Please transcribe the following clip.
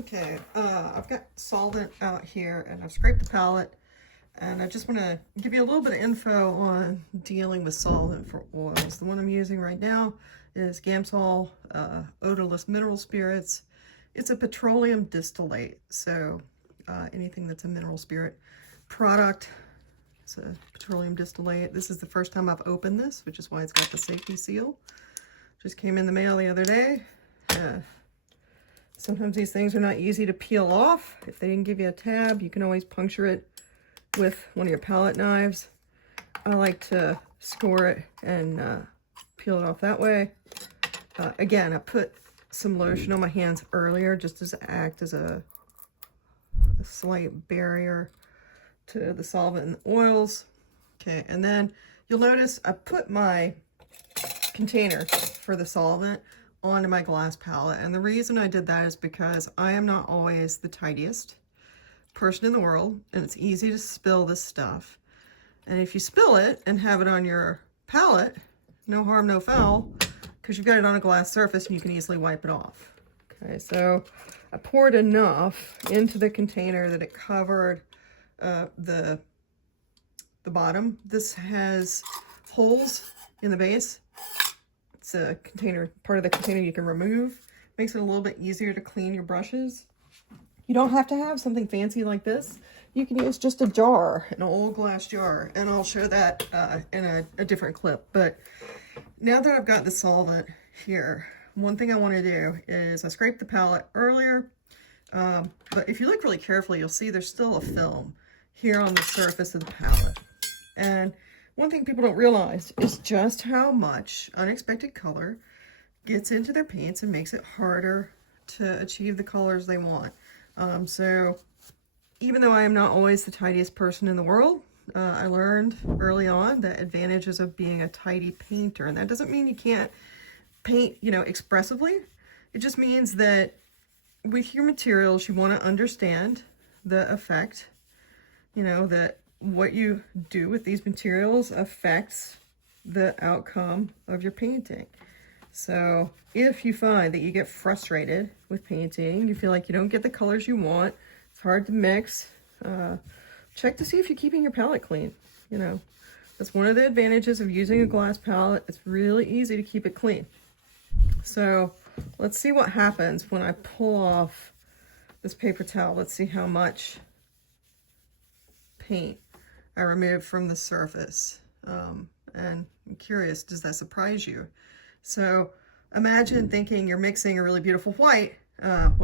Okay, I've got solvent out here and I've scraped the palette, and I just want to give you a little bit of info on dealing with solvent for oils. The one I'm using right now is Gamsol odorless mineral spirits. It's a petroleum distillate, so anything that's a mineral spirit product, it's a petroleum distillate. This is the first time I've opened this, which is why it's got the safety seal. Just came in the mail the other day. Sometimes these things are not easy to peel off. If they didn't give you a tab, you can always puncture it with one of your palette knives. I like to score it and peel it off that way. Again, I put some lotion on my hands earlier just to act as a slight barrier to the solvent and the oils. Okay, and then you'll notice I put my container for the solvent onto my glass palette, and the reason I did that is because I am not always the tidiest person in the world, and it's easy to spill this stuff. And if you spill it and have it on your palette, no harm, no foul, because you've got it on a glass surface and you can easily wipe it off. Okay, so I poured enough into the container that it covered the bottom. This has holes in the base. It's a container, part of the container you can remove. Makes it a little bit easier to clean your brushes. You don't have to have something fancy like this. You can use just a jar, an old glass jar, and I'll show that in a different clip. But now that I've got the solvent here, one thing I want to do is I scraped the palette earlier, but if you look really carefully, you'll see there's still a film here on the surface of the palette. And one thing people don't realize is just how much unexpected color gets into their paints and makes it harder to achieve the colors they want. So even though I am not always the tidiest person in the world, I learned early on the advantages of being a tidy painter. And that doesn't mean you can't paint, expressively. It just means that with your materials, you want to understand the effect, that what you do with these materials affects the outcome of your painting. So if you find that you get frustrated with painting, you feel like you don't get the colors you want, it's hard to mix, check to see if you're keeping your palette clean. That's one of the advantages of using a glass palette. It's really easy to keep it clean. So let's see what happens when I pull off this paper towel. Let's see how much paint I removed from the surface. And I'm curious, does that surprise you? So imagine thinking you're mixing a really beautiful white. Well,